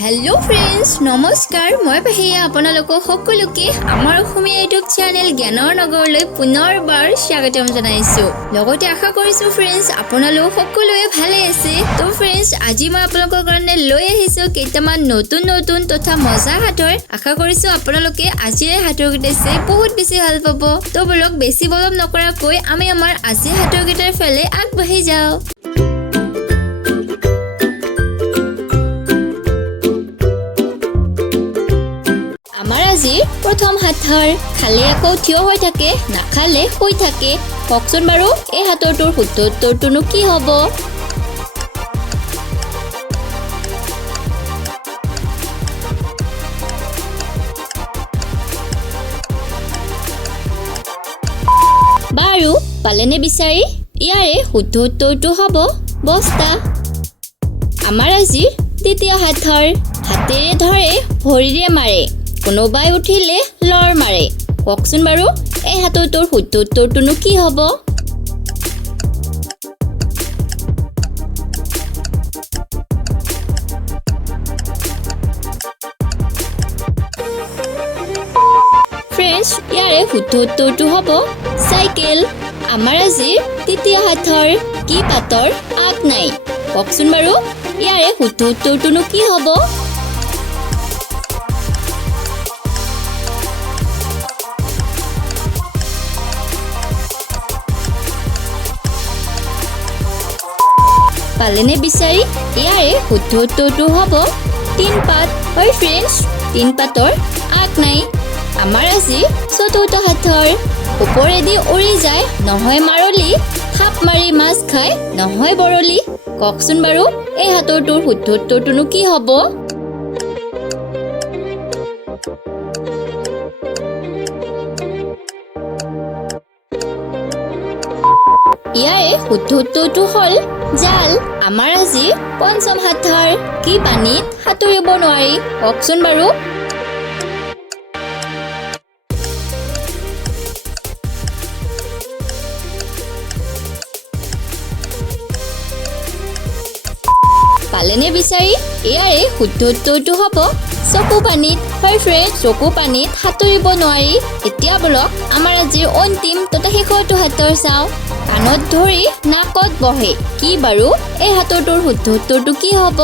Hello friends, নমস্কাৰ মই পাহিয়া আপোনালোকক সকলোকে আমাৰ অসমীয়া ইউটিউব চেনেল জ্ঞানৰ নগৰলৈ পুনৰবাৰ স্বাগতম জনাইছো লগতে আশা কৰিছো friends আপোনালোক সকলোৱে ভালে আছে তো friends আজি মই আপোনালোকৰ কাৰণে লৈ আহিছো কেইটামান নতুন তথা মজা হাতৰ আশা কৰিছো আপোনালোকে আজিৰ হাতৰ গিটাই বহুত বেছি ভাল পাব তো ব্লগ বেছি বলম নকৰাকৈ আমি আমাৰ আজি হাতৰ গিটাৰ ফালে আগবাঢ়ি যাও প্ৰথম হাতৰ খালে আকৌ থিয় হৈ থাকে নাখালে শুই থাকে ককচোন বাৰু এই হাতৰটোৰ উত্তৰটোনো কি হ'ব বাৰু পালেনে বিচাৰি ইয়াৰে উত্তৰটো হ'ব বস্তা আমাৰ আজি দ্বিতীয় হাতৰ হাতেৰে ধৰে ভৰিৰে মাৰে কোনোবাই উঠিলে লৰ মাৰে ককচোন বাৰু এই হাতৰটোৰ উত্তৰটোনো কি হ'ব ফ্ৰেণ্ডছ ইয়াৰে উত্তৰটো হ'ব চাইকেল আমাৰ আজি তৃতীয় হাতৰ কি পাতৰ আগ নাই ককচোন বাৰু ইয়াৰে উত্তৰটোনো কি হ'ব পালেনে বিচাৰি ইয়াৰে উত্তৰটো হ'ব তিন পাত হয় ফ্ৰেণ্ডছ তিন পাতৰ আগ নাই আমাৰ আজি চতুৰ্থ হাতৰ ওপৰেদি উৰি যায় নহয় মাৰলি থাপ মাৰি মাছ খায় নহয় বৰলি ককচোন বাৰু এই হাতৰটোৰ উত্তৰটোনো কি হ'ব ইয়াৰে উত্তৰটো হ'ল জাল আমাৰ আজি পঞ্চম হাতৰ কি পানীত সাঁতুৰিব নোৱাৰি ককচোন বাৰু পালেনে বিচাৰি ইয়াৰে উত্তৰটো হ'ব চকু পানীত হয় ফ্ৰেণ্ড চকু পানীত সাঁতুৰিব নোৱাৰি এতিয়া বলক আমাৰ আজিৰ অন্তিম তথা শেষৰটো হাতৰ চাওঁ কাণত ধৰি নাকত বহে কি বাৰু এই হাতৰটোৰ উত্তৰটো কি হ'ব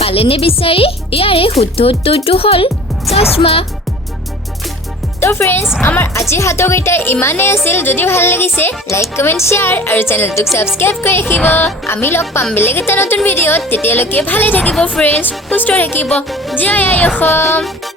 পালেনে বিচাৰি ইয়াৰে উত্তৰটো হ'ল চশমা তো ফ্ৰেণ্ডছ আমাৰ আজিৰ হাতৰ কেইটা ইমানেই আছিল যদি ভাল লাগিছে লাইক কমেন্ট শ্বেয়াৰ আৰু চেনেলটোক সাবস্ক্ৰাইব কৰি ৰাখিব আমি লগ পাম বেলেগ এটা নতুন ভিডিঅ'ত তেতিয়ালৈকে ভালে থাকিব ফ্ৰেণ্ডছ সুস্থ থাকিব জয় আই অসম